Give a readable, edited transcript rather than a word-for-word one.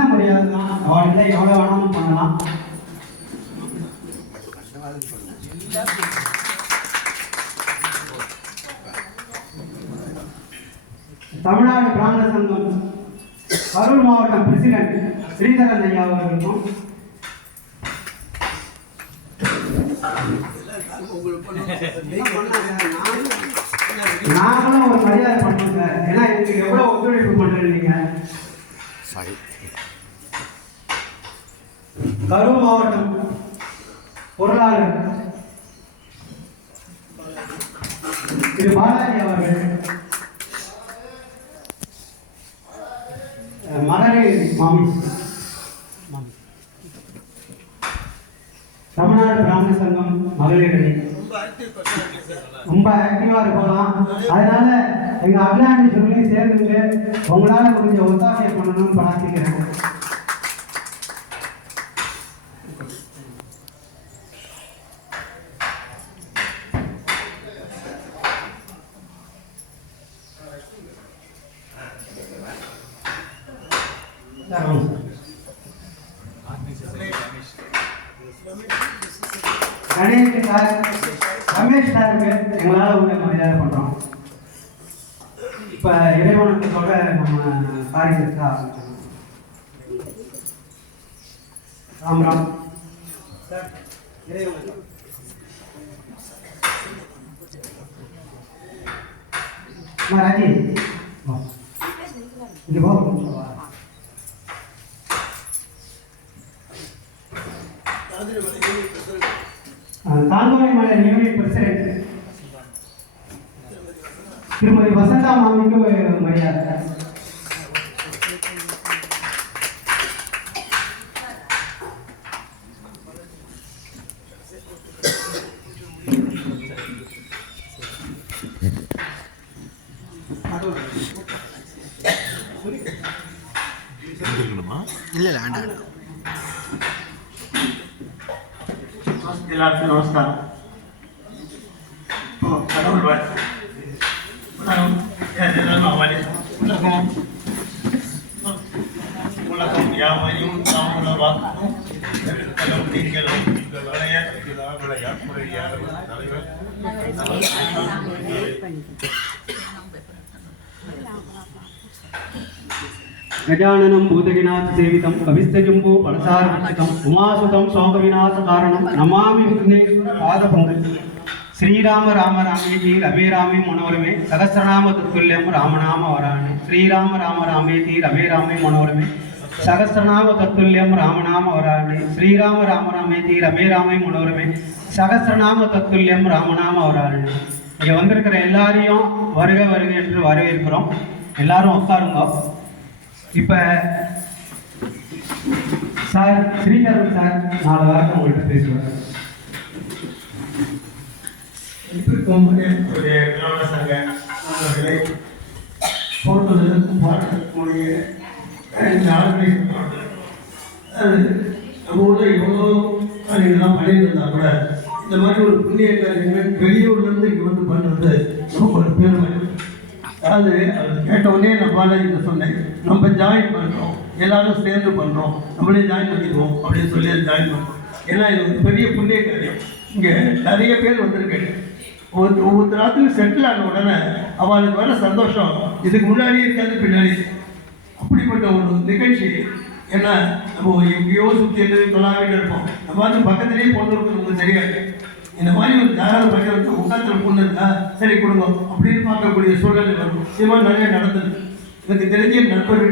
சின்ன மரியாதை தான், அவர்கிட்ட எவ்வளோ வேணாலும் பண்ணலாம். தமிழ்நாடு பிராமண சங்கம் கரூர் மாவட்டம் பிரசிடென்ட் ஸ்ரீதரன் ஐயா அவர்களுக்கும் நாங்களும் ஒரு மரியாதை பண்ணுவோம் சார். ஏன்னா எங்களுக்கு எவ்வளோ ஒத்துழைப்பு பண்ணுறீங்க. கரூர் மாவட்டம் பொருளாளர் திரு பாலாஜி அவர்கள், மகளிர் மாமி தமிழ்நாடு பிராமண சங்கம் மகளிர் அணி ரொம்ப ஆக்டிவா இருக்கலாம். அதனால எங்க அபிலாண்டி சொல்லி சேர்ந்து உங்களால கொஞ்சம் ஒத்தாசை பண்ணணும்னு பிரார்த்திக்கிறேன். கணேஷ் சார், ரமேஷ் சாருக்கு எங்களால் உள்ள மரியாதை பண்ணுறோம். இப்போ இறைவனுக்காக நம்ம காரியத்தை ஆரம்பிச்சோம். ராம் ராம் சார், இறைவனுக்கு ராஜி இங்கே போக தாழ்வாணி மலர் யூனிட் பிரசிடென்ட் திருமதி வசந்தா மாமிக்கு மரியாதை. இல்லை ஆண்டா எல்லாருக்கும் நமஸ்காரம். கடவுள் உலகம் யாவையும் தாமுலவாக்கும் நீங்களும் गजाननं भूतगणाथ सेवितं कविस्तजम्बो फलसारभक्षितं उमासुतं शोकविनाशकारणं नमामि विघ्नेश्वर पादपङ्कजं. श्रीराम राम रामेति रमे रामे मनोरमे सहस्रनाम तत्तुल्यं रामनाम वराणे. श्रीराम राम रामेति रमे रामे मनोरमे सहस्रनाम तत्तुल्यं रामनाम वराणे. श्रीराम राम रामेति रमे रामे मनोरमे सहस्रनाम तत्तुल्यं रामनाम वराणे. இங்கே வந்திருக்கிற எல்லாரையும் வருக வருக என்று வரவேற்கிறோம். எல்லாரும் உட்காருங்க. இப்போ சார் ஸ்ரீதரன் சார் 4 வாரத்தை உங்கள்கிட்ட பேசுவார். இப்போக்கும் பிராமண சங்க நண்பர்களை போட்டுவதற்கும் பார்க்கக்கூடிய இந்த ஆர்கனைசேஷன் நம்ம ஊரில் எவ்வளோ காரியங்கள்லாம் பண்ணியிருந்தா கூட இந்த மாதிரி ஒரு புண்ணிய காரியங்கள் வெளியூர்லேருந்து இங்கே வந்து பண்ணுறது ரொம்ப ஒரு பெருமை. அதாவது அது கேட்ட உடனே நான் பாலாஜிட்ட சொன்னேன், நம்ம ஜாயின் பண்ணுறோம், எல்லாரும் சேர்ந்து பண்ணுறோம், நம்மளே ஜாயின் பண்ணிடுவோம் அப்படின்னு சொல்லி அதை ஜாயின் பண்ணுறோம். ஏன்னா இது ஒரு பெரிய புண்ணிய காரியம். இங்கே நிறைய பேர் வந்திருக்கேன். ஒவ்வொரு ராத்திரி செட்டில் ஆன உடனே அவளுக்கு வர சந்தோஷம் இதுக்கு முன்னாடி இருக்காது பின்னாடி. அப்படிப்பட்ட ஒரு நிகழ்ச்சி. ஏன்னா நம்ம எங்கேயோ சுற்றி தொழாவிட்டு இருப்போம். நம்ம வந்து பக்கத்துலேயே பொண்ணு இருக்குது நமக்கு தெரியாது. இந்த மாதிரி ஒரு தாராள பையன் உட்காத்துல பொண்ணு இருக்கா, சரி கொடுங்க அப்படின்னு பார்க்கக்கூடிய சூழ்நிலை வரும். இது மாதிரி நிறைய நடந்தது. எனக்கு தெரிஞ்ச நண்பர்கள்